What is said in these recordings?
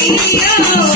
Hey.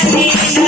Thank you.